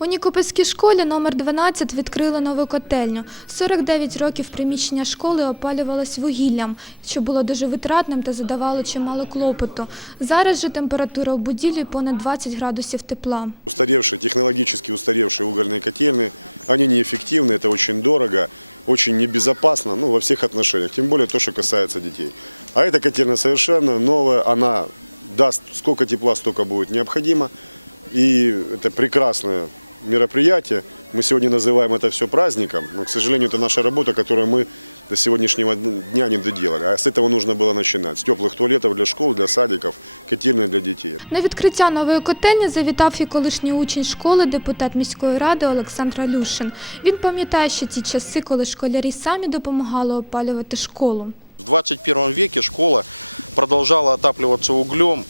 У Нікопольській школі номер 12 відкрили нову котельню. 49 років приміщення школи опалювалось вугіллям, що було дуже витратним та задавало чимало клопоту. Зараз же температура у будівлі понад 20 градусів тепла. Устаревшие, технологически устаревшие угольные котельные, они неэффективны, это очень дорого, очень небезопасно, ну, во всех отношениях, тем более то, что касается детей. А эта котельная совершенно новая, она даст сколько тепла, столько будет необходимо, и это прекрасное мероприятие. Мы сегодня называем это все праздником, но, к сожалению, это наша работа, которую мы до сегодняшнего дня не доделали. А с этого нужно было начинать. С теплых туалетов для школ, для садиков, котельной для детей. На відкриття нової котельні завітав і колишній учень школи, депутат міської ради Олександр Алюшин. Він пам'ятає ще ті часи, коли школярі самі допомагали опалювати школу. В 21 веке школа продолжала отапливаться углем.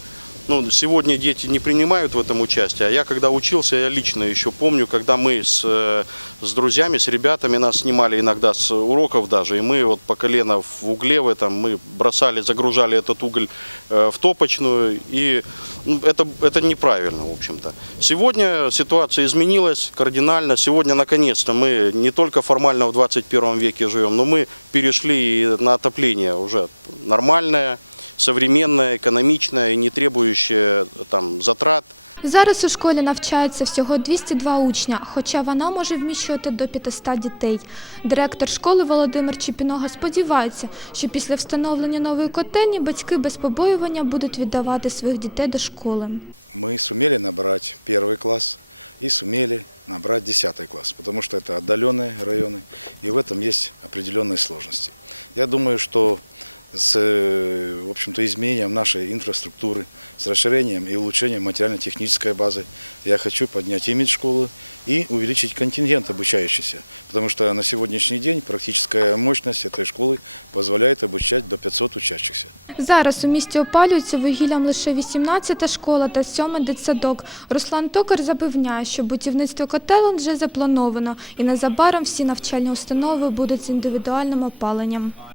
Ну, сегодня дети не принимают в этом участие, а я когда учился, я лично еще помню, когда мы с, э, с друзьями, с ребятами нас снимали иногда с уроков даже, и мы вот по колено в угле в этом, мы бросали, загружали этот уголь э, в топочную, и ну, это, это неправильно, в общем-то. Сегодня ситуация изменилась кардинально, сегодня наконец-то мы не только формально в 21 веке живем, но мы перешли на отопление уже нормальное, современное, экономичное, не требующее там затрат. Зараз у школі навчається всього 202 учня, хоча вона може вміщувати до 500 дітей. Директор школи Володимир Чіпінога сподівається, що після встановлення нової котельні батьки без побоювання будуть віддавати своїх дітей до школи. мы сумели набрать первый класс и сумели набрать десятый класс, потому что это отдаленные районы, и в этом есть определенные сложности. Я думаю, что с э, в общем-то, изменением нашей инфраструктуры, с расширением и улучшением материально-технической базы, я хочу поднять имидж школы и увеличить контингент обучающихся, потому что на сегодняшний день практическая мощность этой школы позволяет обучать до 500 учащихся. Зараз у місті опалюється вугіллям лише 18-та школа та 7-й дитсадок. Руслан Токар запевняє, що будівництво котелень вже заплановано і незабаром всі навчальні установи будуть з індивідуальним опаленням.